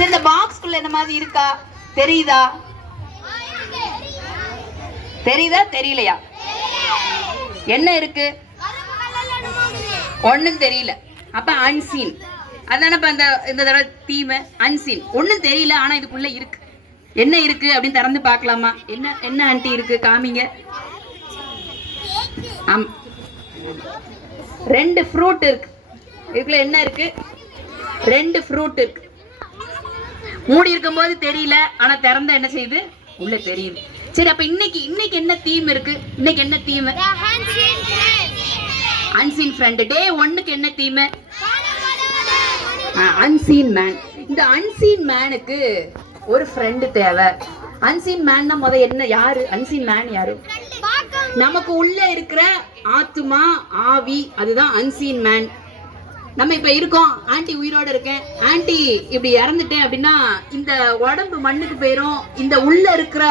சரி, இந்த பாக்ஸ்குள்ள என்ன மாதிரி இருக்கா? தெரியுதா? தெரியுதா தெரியலையா? என்ன இருக்கு? ஒண்ணும் தெரியல. அப்ப அன்சீன். அதானப்ப இந்த தடவை தீமை அன்சீன். ஒண்ணும் தெரியல, ஆனா இதுக்குள்ள இருக்கு. என்ன இருக்கு அப்படின்னு திறந்து பார்க்கலாமா? என்ன என்ன ஆண்டி இருக்கு? காமிங்க. ஆம், 2 ஃப்ரூட் இருக்கு. இதுக்குள்ள என்ன இருக்கு? 2 ஃப்ரூட் இருக்கு. மூடி இருக்கும் போது தெரியல, ஆனா திறந்த என்ன செய்யுது? உள்ள தெரியுது. சரி, அப்ப இன்னைக்கு என்ன தீம் இருக்கு? இன்னைக்கு என்ன தீம்? Unseen friend. டே 1க்கு என்ன தீம்? Unseen man. இந்த அன்சீன் மேனுக்கு ஒரு ஃப்ரெண்ட் தேவை. அன்சீன் மேன்னா என்ன? யாரு அன்சீன் மேன்? யாரு? நமக்கு உள்ள இருக்கிற ஆத்துமா, ஆவி, அதுதான் அன்சீன் மேன். நம்ம இப்ப இருக்கோம். ஆன்டி உயிரோட இருக்கேன், ஆன்டி இப்படி இறந்துட்டேன் அப்படின்னா இந்த உடம்பு மண்ணுக்கு போயிரும். இந்த உள்ள இருக்கிற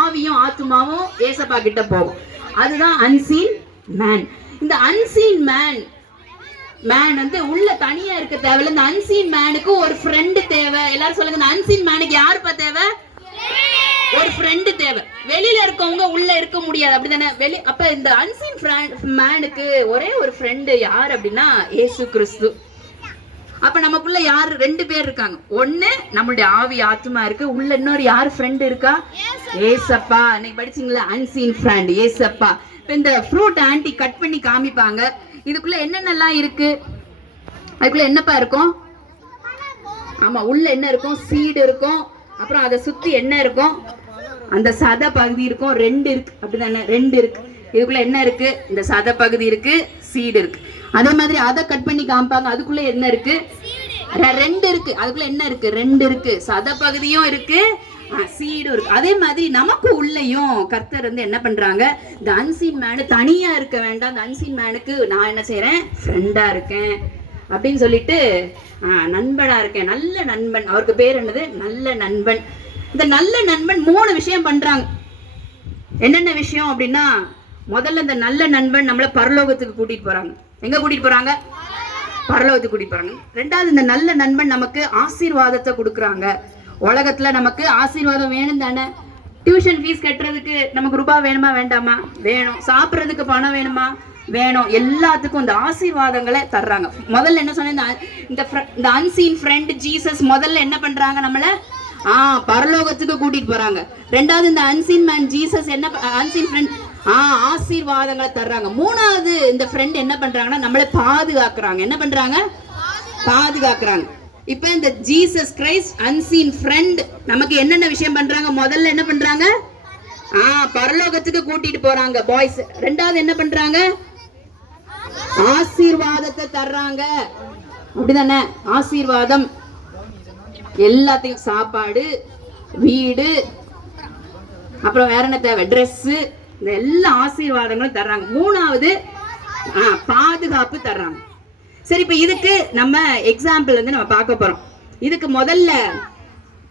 ஆவியும் ஆத்துமாவும் ஏசப்பா கிட்ட போகும். அதுதான் அன்சீன் மேன். இந்த அன்சீன் மேன் வந்து உள்ள தனியா இருக்க தேவையில்ல. இந்த அன்சீன் மேனுக்கு ஒரு ஃப்ரெண்ட் தேவை. எல்லாரும் சொல்லுங்க, இந்த அன்சீன் மேனுக்கு யாருப்பா தேவை? ஒரு ஃப்ரெண்ட் தேவை. வெளியில இருக்கவங்க உள்ள இருக்க முடியாது, அப்படிதானே? அப்ப இந்த அன்சீன் மேனுக்கு ஒரே ஒரு ஃப்ரெண்ட் யார் அப்படின்னா இயேசு கிறிஸ்து. அப்ப நமக்குள்ள யாரு? 2 பேர் இருக்காங்க. ஒண்ணு நம்மளுடைய ஆவி ஆத்மா இருக்கு, உள்ள இன்னொரு யாரு ஃப்ரெண்ட் இருக்கா? ஏசப்பா. இன்னைக்கு படிச்சீங்களா? அன்சீன் ஃப்ரெண்ட் ஏசப்பா. இப்ப இந்த ஃப்ரூட் ஆன்டி கட் பண்ணி காமிப்பாங்க. இதுக்குள்ள என்னென்னலாம் இருக்கு? அதுக்குள்ள என்னப்பா இருக்கும்? ஆமா, உள்ள என்ன இருக்கும்? சீடு இருக்கும். அப்புறம் அதை சுத்தி என்ன இருக்கும்? அந்த சத பகுதி இருக்கும். 2 இருக்கு, அப்படிதானே? 2 இருக்கு. இதுக்குள்ள என்ன இருக்கு? இந்த சத பகுதி இருக்கு, சீடு இருக்கு. அதே மாதிரி அதை கட் பண்ணி காமிப்பாங்க. அதுக்குள்ள என்ன இருக்கு? 2 இருக்கு. அதுக்குள்ள என்ன இருக்கு? 2 இருக்கு. சத பகுதியும் இருக்கு, சீடும் இருக்கு. அதே மாதிரி நமக்கு உள்ளயும் கர்த்தர் வந்து என்ன பண்றாங்க? இந்த அன்சீன் மேனு தனியா இருக்க வேண்டாம். இந்த அன்சீன் மேனுக்கு நான் என்ன செய்யறேன்? ஃப்ரெண்டா இருக்கேன் அப்படின்னு சொல்லிட்டு நண்பனா இருக்கேன். நல்ல நண்பன். அவருக்கு பேர் என்னது? நல்ல நண்பன். இந்த நல்ல நண்பன் 3 விஷயம் பண்றாங்க. என்னென்ன விஷயம் அப்படின்னா, முதல்ல இந்த நல்ல நண்பன் நம்மள பரலோகத்துக்கு கூட்டிட்டு போறாங்க. எங்க கூட்டிட்டு போறாங்க? பரலோகத்துக்கு கூட்டிட்டு போறாங்க. 2வது, இந்த நல்ல நண்பன் நமக்கு ஆசீர்வாதத்தை கொடுக்குறாங்க. உலகத்துல நமக்கு ஆசீர்வாதம் வேணும் தானே? டியூஷன் ஃபீஸ் கட்டுறதுக்கு நமக்கு ரூபாய் வேணுமா வேண்டாமா? வேணும். சாப்பிட்றதுக்கு பணம் வேணுமா? வேணும். எல்லாத்துக்கும் இந்த ஆசீர்வாதங்களை தர்றாங்க. முதல்ல என்ன சொன்னேன்? இந்த அன்சீன் ஃப்ரெண்ட் ஜீசஸ் முதல்ல என்ன பண்றாங்க? நம்மள பரலோகத்துக்கு கூட்டிட்டு போறாங்க. 2வது, இந்த அன்சீன் மேன் ஜீசஸ் என்ன? அன்சீன் ஃப்ரெண்ட் ஆசீர்வாதங்களை தர்றாங்க. 3வது, இந்த ஃப்ரெண்ட் என்ன பண்றாங்கன்னா நம்மளை பாதுகாக்கிறாங்க. என்ன பண்றாங்க? பாதுகாக்கிறாங்க. இப்ப இந்த ஜீசஸ் கிரைஸ்ட் அன்சீன் ஃப்ரெண்ட் நமக்கு என்னென்ன விஷயம் பண்றாங்க? முதல்ல என்ன பண்றாங்க? பரலோகத்துக்கு கூட்டிட்டு போறாங்க பாய்ஸ். 2வது என்ன பண்றாங்க? ஆசீர்வாதத்தை தர்றாங்க, அப்படிதானே? ஆசீர்வாதம் எல்லாத்தையும், சாப்பாடு, வீடு, அப்புறம் வேற என்ன தேவை? ட்ரெஸ், இந்த எல்லா ஆசீர்வாதங்களும் தர்றாங்க. 3வது பாதுகாப்பு தர்றாங்க. சரி, இப்ப இதுக்கு நம்ம எக்ஸாம்பிள் வந்து நம்ம பார்க்க போறோம். இதுக்கு முதல்ல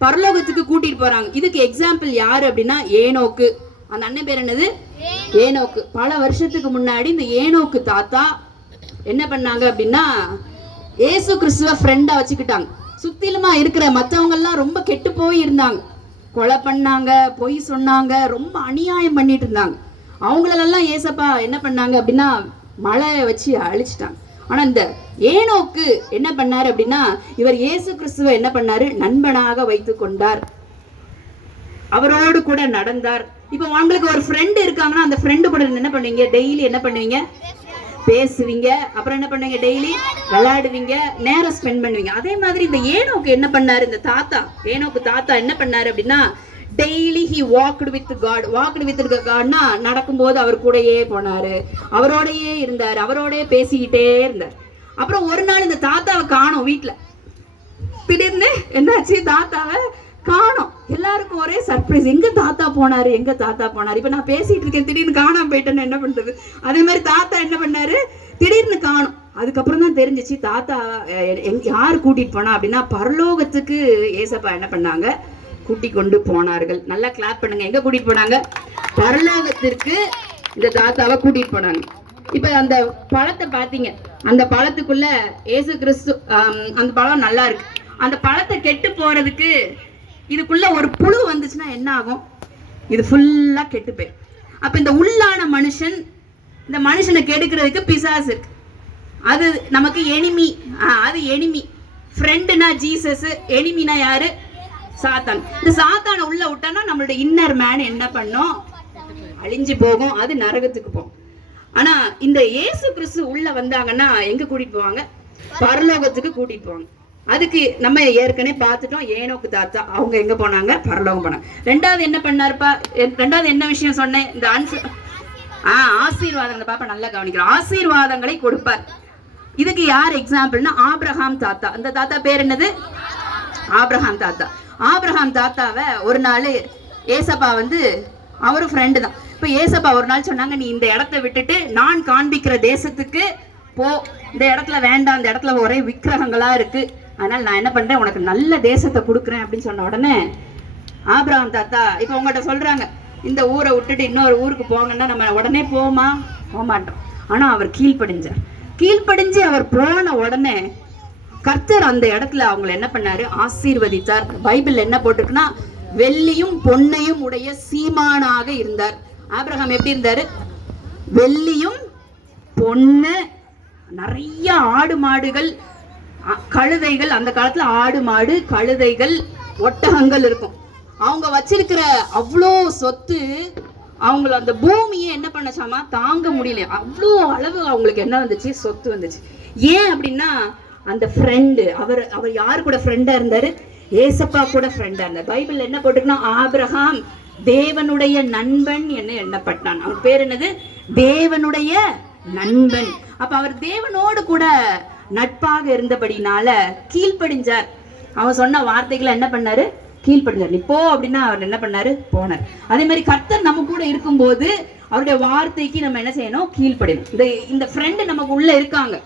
பரலோகத்துக்கு கூட்டிட்டு போறாங்க. இதுக்கு எக்ஸாம்பிள் யாரு அப்படின்னா ஏனோக்கு. அந்த அண்ணன் பேர் என்னது? ஏனோக்கு. பல வருஷத்துக்கு முன்னாடி இந்த ஏனோக்கு தாத்தா என்ன பண்ணாங்க அப்படின்னா இயேசு கிறிஸ்துவ ஃப்ரெண்டா வச்சுக்கிட்டாங்க. சுத்திலுமா இருக்கிற மற்றவங்க எல்லாம் ரொம்ப கெட்டு போய் இருந்தாங்க. கொலை பண்ணாங்க, பொய் சொன்னாங்க, ரொம்ப அநியாயம் பண்ணிட்டு இருந்தாங்க. அவங்களெல்லாம் ஏசப்பா என்ன பண்ணாங்க அப்படின்னா மழையை வச்சு அழிச்சிட்டாங்க. ஆனா இந்த ஏனோக்கு என்ன பண்ணாரு அப்படின்னா இவர் இயேசு கிறிஸ்துவை என்ன பண்ணாரு? நண்பனாக வைத்து கொண்டார், அவரோடு கூட நடந்தார். இப்ப உங்களுக்கு ஒரு ஃப்ரெண்ட் இருக்காங்கன்னா அந்த ஃப்ரெண்டு கூட என்ன பண்ணுவீங்க? டெய்லி என்ன பண்ணுவீங்க? பேசுவீங்க. அப்புறம் என்ன பண்ணுவீங்க? டெய்லி விளையாடுவீங்க, நேரம் ஸ்பெண்ட் பண்ணுவீங்க. அதே மாதிரி இந்த ஏனோக்கு என்ன பண்ணாரு? இந்த தாத்தா, ஏனோக்கு தாத்தா என்ன பண்ணாரு அப்படின்னா daily he walked with God. Walked with காட்னா நடக்கும்போது அவர் கூடயே போனாரு, அவரோடையே இருந்தாரு, அவரோடய பேசிக்கிட்டே இருந்தார். அப்புறம் ஒரு நாள் இந்த தாத்தாவை காணோம் வீட்டுல. திடீர்னு என்னாச்சு? தாத்தாவை காணோம். எல்லாருக்கும் ஒரே சர்ப்ரைஸ். எங்க தாத்தா போனாரு? எங்க தாத்தா போனாரு? இப்ப நான் பேசிட்டு இருக்கேன், திடீர்னு காணாம போயிட்டேன்னு என்ன பண்றது? அதே மாதிரி தாத்தா என்ன பண்ணாரு? திடீர்னு காணோம். அதுக்கப்புறம் தான் தெரிஞ்சிச்சு தாத்தா யாரு கூட்டிட்டு போனா அப்படின்னா பரலோகத்துக்கு ஏசப்பா என்ன பண்ணாங்க? கூட்டி கொண்டு போனார்கள். நல்லா கிளாப் பண்ணுங்க. எங்க கூட்டிட்டு போனாங்க? பரலோகத்திற்கு இந்த தாத்தாவை கூட்டிட்டு போனாங்க. இப்ப அந்த பழத்தை பாத்தீங்க, அந்த பழத்துக்குள்ள இயேசு கிறிஸ்து, அந்த பழம் நல்லா இருக்கு. அந்த பழத்தை கெட்டு போறதுக்கு இதுக்குள்ள ஒரு புழு வந்துச்சுன்னா என்ன ஆகும்? இது ஃபுல்லா கெட்டு போயிடும். அப்ப இந்த உள்ளான மனுஷன், இந்த மனுஷனை கெடுக்கிறதுக்கு பிசாசு இருக்கு. அது நமக்கு எனிமி. அது எனிமி. ஃப்ரெண்டுனா ஜீசஸ், எனிமினா யாரு? சாத்தான். இந்த சாத்தானை உள்ள விட்டானா நம்மளுடைய இன்னர் மேன் என்ன பண்ணும்? அழிஞ்சு போகும், அது நரகத்துக்கு போகும். ஆனா இந்த இயேசு கிறிஸ்து உள்ள வந்தாங்கன்னா எங்க கூட்டிட்டு போவாங்க? பரலோகத்துக்கு கூட்டிட்டு போவாங்க. அதுக்கு நம்ம ஏற்கனவே பார்த்துட்டோம். ஏனோக்கு தாத்தா அவங்க எங்க போனாங்க? பரலோகம் போனாங்க. ரெண்டாவது என்ன பண்ணாருப்பா? ரெண்டாவது என்ன விஷயம் சொன்னேன்? இந்த ஆசீர்வாதங்களை பாப்பா நல்லா கவனிக்கிறோம். ஆசீர்வாதங்களை கொடுப்பார். இதுக்கு யார் எக்ஸாம்பிள்னா ஆபிரகாம் தாத்தா. அந்த தாத்தா பேர் என்னது? ஆபிரகாம் தாத்தா. ஆபிரகாம் தாத்தாவை ஒரு நாள் ஏசப்பா அவரும் ஃப்ரெண்டு தான். இப்ப ஏசப்பா ஒரு நாள் சொன்னாங்க, நீ இந்த இடத்த விட்டுட்டு நான் காண்பிக்கிற தேசத்துக்கு போ. இந்த இடத்துல வேண்டாம், இந்த இடத்துல ஒரே விக்கிரகங்களா இருக்கு, அதனால நான் என்ன பண்றேன், உனக்கு நல்ல தேசத்தை கொடுக்குறேன் அப்படின்னு சொன்ன உடனே ஆபிரகாம் தாத்தா இப்ப உங்கள்கிட்ட சொல்றாங்க, இந்த ஊரை விட்டுட்டு இன்னொரு ஊருக்கு போங்கன்னா நம்ம உடனே போக மாட்டோம். ஆனா அவர் கீழ்ப்படிஞ்சு அவர் போன உடனே கர்த்தர் அந்த இடத்துல அவங்களை என்ன பண்ணாரு? ஆசீர்வதித்தார். பைபிள் என்ன போட்டிருக்குன்னா, வெள்ளியும் பொன்னையும் உடைய சீமானாக இருந்தார். ஆபிரகாம் எப்படி இருந்தாரு? வெள்ளியும் பொண்ணு, நிறைய ஆடு மாடுகள், கழுதைகள். அந்த காலத்துல ஆடு மாடு, கழுதைகள், ஒட்டகங்கள் இருக்கும். அவங்க வச்சிருக்கிற அவ்வளோ சொத்து அவங்கள அந்த பூமியை என்ன பண்ணச்சாமா தாங்க முடியல. அவ்வளோ அளவு அவங்களுக்கு என்ன வந்துச்சு? சொத்து வந்துச்சு. ஏன் அப்படின்னா அந்த ஃப்ரெண்டு, அவர் யாரு கூட ஃப்ரெண்டா இருந்தாரு? ஏசப்பா கூட ஃப்ரெண்டா இருந்தார். பைபிள் என்ன போட்டுக்குன்னா, ஆபிரகாம் தேவனுடைய நண்பன் என்ன எண்ணப்பட்டான். அவர் பேர் என்னது? தேவனுடைய நண்பன். அப்ப அவர் தேவனோடு கூட நட்பாக இருந்தபடினால கீழ்ப்படிஞ்சார். அவன் சொன்ன வார்த்தைகளை என்ன பண்ணாரு? கீழ்ப்படிஞ்சார். நீ போ அப்படின்னா அவர் என்ன பண்ணாரு? போனார். அதே மாதிரி கர்த்தர் நம்ம கூட இருக்கும்போது அவருடைய வார்த்தைக்கு நம்ம என்ன செய்யணும்? கீழ்ப்படியணும். இந்த ஃப்ரெண்டு நமக்கு உள்ள இருக்காங்க.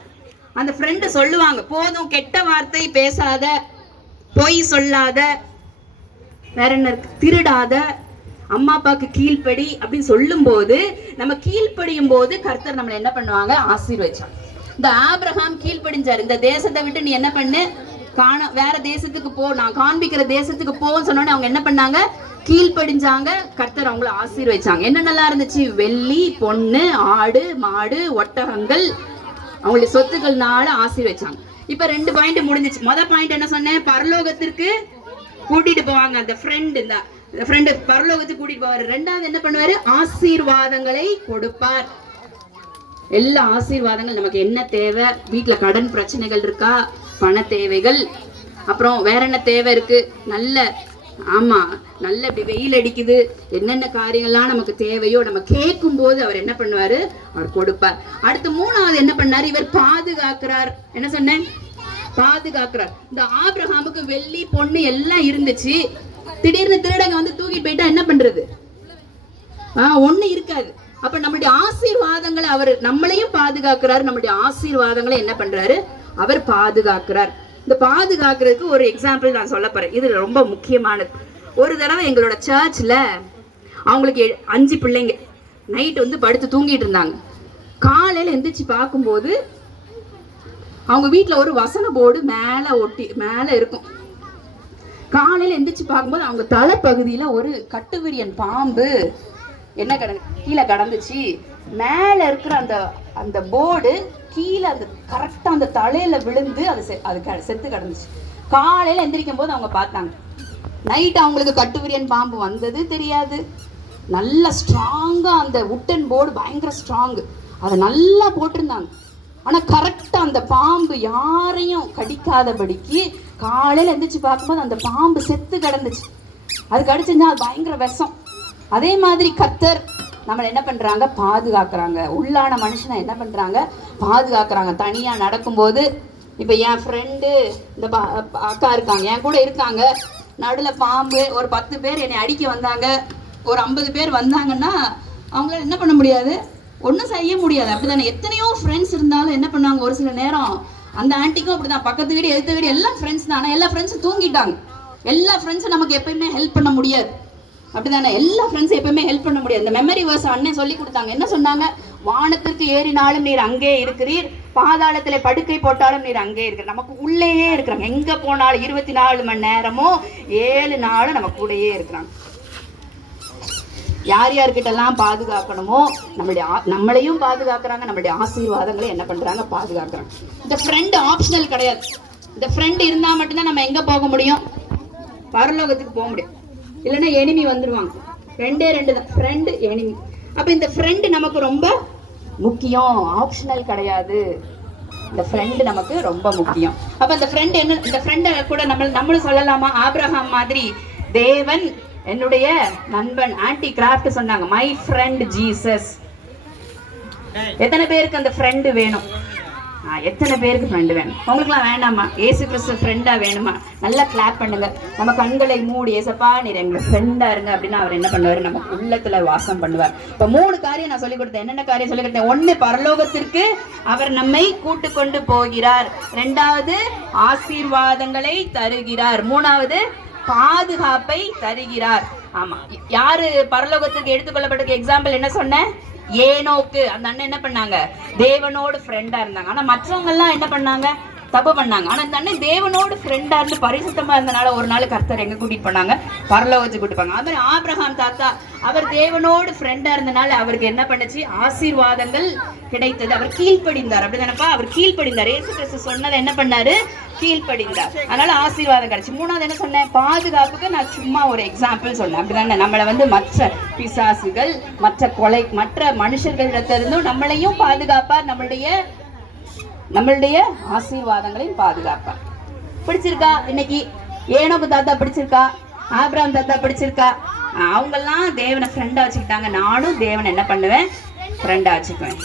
அந்த ஃப்ரெண்டு சொல்லுவாங்க, போதும் கெட்ட வார்த்தை பேசாத, பொய் சொல்லாத, வேற என்ன இருக்கு, திருடாத, அம்மா அப்பாவுக்கு கீழ்ப்படி அப்படின்னு சொல்லும் போது நம்ம கீழ்ப்படியும் போது கர்த்தர் நம்மளை என்ன பண்ணுவாங்க? ஆசீர்வதிச்சாங்க. இந்த ஆபிரகாம் கீழ்ப்படிஞ்சார். இந்த தேசத்தை விட்டு நீ என்ன பண்ணு, வேற தேசத்துக்கு போ, நான் காண்பிக்கிற தேசத்துக்கு போன்னு சொன்னோன்னே அவங்க என்ன பண்ணாங்க? கீழ்ப்படிஞ்சாங்க. கர்த்தர் அவங்கள ஆசீர்வதிச்சாங்க. என்ன நல்லா இருந்துச்சு? வெள்ளி பொண்ணு, ஆடு மாடு, ஒட்டகங்கள், அவங்களுடைய சொத்துக்கள்னால ஆசீர்வதிச்சாங்க. இப்ப 2 பாயிண்ட் முடிஞ்சிச்சு. முதல் பாயிண்ட் என்ன சொன்னேன்? பரலோகத்திற்கு கூட்டிட்டு போவாங்க. அந்த ஃப்ரெண்டு பரலோகத்துக்கு கூட்டிட்டு போவாரு. ரெண்டாவது என்ன பண்ணுவாரு? ஆசீர்வாதங்களை கொடுப்பார். எல்லா ஆசீர்வாதங்கள் நமக்கு என்ன தேவை? வீட்டுல கடன் பிரச்சனைகள் இருக்கா? பண தேவைகள், அப்புறம் வேற என்ன தேவை இருக்கு? நல்ல இப்படி வெயில் அடிக்குது, என்னென்ன காரியங்கள்லாம் நமக்கு தேவையோ நம்ம கேட்கும் போது அவர் என்ன பண்ணுவாரு? அவர் கொடுப்பார். அடுத்து 3வது என்ன பண்ணாரு? இவர் பாதுகாக்கிறார். என்ன சொன்னேன்? பாதுகாக்கிறார். இந்த ஆபிரகாமுக்கு வெள்ளி பொண்ணு எல்லாம் இருந்துச்சு. திடீர்னு திருடங்க தூக்கிட்டு போயிட்டா என்ன பண்றது? ஒண்ணு இருக்காது. அப்ப நம்மளுடைய ஆசீர்வாதங்களை அவர் நம்மளையும் பாதுகாக்கிறார். நம்மளுடைய ஆசீர்வாதங்களை என்ன பண்றாரு? அவர் பாதுகாக்கிறார். இந்த பாதுகாக்கிறதுக்கு ஒரு எக்ஸாம்பிள் நான் சொல்ல போறேன். இது ரொம்ப முக்கியமானது. ஒரு தடவை எங்களோட சர்ச்ல அவங்களுக்கு 5 பிள்ளைங்க நைட் படுத்து தூங்கிட்டு இருந்தாங்க. காலையில எந்திரிச்சு பார்க்கும்போது அவங்க வீட்டுல ஒரு வசன போர்டு மேல இருக்கும். காலையில எந்திரிச்சு பார்க்கும்போது அவங்க தலைப்பகுதியில ஒரு கட்டுவிரியன் பாம்பு என்ன கீழே கடந்துச்சு. மேல இருக்கிற அந்த போர்டு கீழே கரெக்டா அந்த தலையில விழுந்து அது செத்து கிடந்துச்சு. காலையில எந்திரிக்கும் போது அவங்க பார்த்தாங்க. நைட் அவங்களுக்கு கட்டுவிரியன் பாம்பு வந்தது தெரியாது. நல்ல ஸ்ட்ராங்கா அந்த உட்டன் போர்டு பயங்கர ஸ்ட்ராங், அதை நல்லா போட்டிருந்தாங்க. ஆனா கரெக்டா அந்த பாம்பு யாரையும் கடிக்காதபடிக்கு காலையில எந்திரிச்சு பார்க்கும்போது அந்த பாம்பு செத்து கிடந்துச்சு. அது கடிச்சிருந்தா அது பயங்கர விஷம். அதே மாதிரி கர்த்தர் நம்மளை என்ன பண்றாங்க? பாதுகாக்கிறாங்க. உள்ளான மனுஷனை என்ன பண்றாங்க? பாதுகாக்கிறாங்க. தனியா நடக்கும்போது இப்ப என் ஃப்ரெண்டு இந்த அக்கா இருக்காங்க, என் கூட இருக்காங்க, நடுல பாம்பு, ஒரு 10 பேர் என்னை அடிக்க வந்தாங்க, ஒரு 50 பேர் வந்தாங்கன்னா அவங்களால என்ன பண்ண முடியாது? ஒன்றும் செய்ய முடியாது. அப்படிதானே? எத்தனையோ ஃப்ரெண்ட்ஸ் இருந்தாலும் என்ன பண்ணுவாங்க? ஒரு சில நேரம் அந்த ஆன்ட்டிக்கும் அப்படிதான், பக்கத்து வீடு எழுத்து வீடு எல்லாம் ஃப்ரெண்ட்ஸ் தான். ஆனால் எல்லா ஃப்ரெண்ட்ஸும் தூங்கிட்டாங்க. எல்லா ஃப்ரெண்ட்ஸும் நமக்கு எப்பயுமே ஹெல்ப் பண்ண முடியாது. அப்படிதானே? எல்லா ஃப்ரெண்ட்ஸும் எப்பயுமே ஹெல்ப் பண்ண முடியாது. இந்த மெமரி வேர்ஸ் அண்ணன் சொல்லி கொடுத்தாங்க. என்ன சொன்னாங்க? வானத்திற்கு ஏறினாலும் நீர் அங்கே இருக்கிறீர், பாதாளத்துல படுக்கை போட்டாலும் நீர் அங்கே இருக்கிற. நமக்கு உள்ளேயே இருக்கிறாங்க. எங்க போனாலும் 24 மணி நேரமும் 7 நாளும் நம்ம கூடயே இருக்கிறாங்க. யார் யார்கிட்ட எல்லாம் பாதுகாக்கணுமோ நம்மளையும் பாதுகாக்கிறாங்க, நம்மளுடைய ஆசீர்வாதங்களை என்ன பண்றாங்க, பாதுகாக்கிறாங்க. இந்த ஃப்ரெண்ட் ஆப்ஷனல் கிடையாது. இந்த ஃப்ரெண்ட் இருந்தா மட்டும்தான் நம்ம எங்க போக முடியும், பரலோகத்துக்கு போக முடியும். இல்லைன்னா எனிமி வந்துருவாங்க. ரெண்டே தான், ஃப்ரெண்டு எனிமி. அப்ப இந்த ஃப்ரெண்டு நமக்கு ரொம்ப முக்கியம், ஆப்ஷனல் கிடையாது. இந்த ஃப்ரெண்டு நமக்கு ரொம்ப முக்கியம். அப்ப இந்த ஃப்ரெண்ட் என்ன, இந்த ஃப்ரெண்டை கூட நம்மளும் சொல்லலாமா, ஆபிரகாம் மாதிரி தேவன் என்னுடைய நண்பன். ஆன்டி கிராஃப்ட் சொன்னாங்க மை ஃப்ரெண்ட் ஜீசஸ். எத்தனை பேருக்கு அந்த ஃப்ரெண்டு வேணும்? எத்தனை பேருக்கு ஃப்ரெண்டு வேணும்? உங்களுக்குலாம் வேண்டாமா? ஏசு கிறிஸ்து ஃப்ரெண்டா வேணுமா? நல்லா கிளாப் பண்ணுங்க. நம்ம கண்களை மூடி, ஏசப்பா நீர் எங்களுக்கு ஃப்ரெண்டா இருங்க அப்படின்னா அவர் என்ன பண்ணுவார், நம்ம உள்ளத்துல வாசம் பண்ணுவார். இப்ப 3 காரியம் நான் சொல்லிக் கொடுத்தேன். என்னென்ன காரியம் சொல்லிக் கொடுத்தேன்? 1, பரலோகத்திற்கு அவர் நம்மை கூட்டு கொண்டு போகிறார். 2வது, ஆசீர்வாதங்களை தருகிறார். 3வது, பாதுகாப்பை தருகிறார். ஆமா, யாரு பரலோகத்துக்கு எடுத்துக்கொள்ளப்பட்ட எக்ஸாம்பிள் என்ன சொன்னேன்? ஏனோக்கு. அந்த அண்ணன் என்ன பண்ணாங்க, தேவனோடு ஃப்ரெண்டா இருந்தாங்க. ஆனா மற்றவங்க எல்லாம் என்ன பண்ணாங்க, தப்பு பண்ணாங்க. ஆனா அந்த அண்ணன் தேவனோடு ஃப்ரெண்டா இருந்து பரிசுத்தமா இருந்தனால ஒரு நாள் கர்த்தர் எங்க கூட்டிட்டு போனாங்க, பரலோகத்துக்கு கூட்டிட்டு போனாங்க. அது மாதிரி ஆபிரகாம் தாத்தா, அவர் தேவனோடு ஃப்ரெண்டா இருந்தனால அவருக்கு என்ன பண்ணுச்சு, ஆசீர்வாதங்கள் கிடைத்தது. அவர் கீழ்ப்படிந்தார். அப்படிதானப்பா, அவர் கீழ்ப்படிந்தார். இயேசு கிறிஸ்து சொன்னதை என்ன பண்ணாரு, கீழ்ப்படிந்தார். அதனால ஆசீர்வாதம் கிடைச்சு. 3வது என்ன சொன்னேன், பாதுகாப்புக்கு நான் சும்மா ஒரு எக்ஸாம்பிள் சொன்னேன். அப்படிதானே, நம்மளை மற்ற பிசாசுகள், மற்ற மனுஷர்களிடத்திலிருந்தும் நம்மளையும் பாதுகாப்பார், நம்மளுடைய ஆசீர்வாதங்களையும் பாதுகாப்பார். பிடிச்சிருக்கா? இன்னைக்கு ஏனோக்கு தாத்தா பிடிச்சிருக்கா? ஆபிரகாம் தாத்தா பிடிச்சிருக்கா? அவங்கெல்லாம் தேவனை ஃப்ரெண்டா வச்சுக்கிட்டாங்க. நானும் தேவனை என்ன பண்ணுவேன், ஃப்ரெண்டா வச்சுக்குவேன்.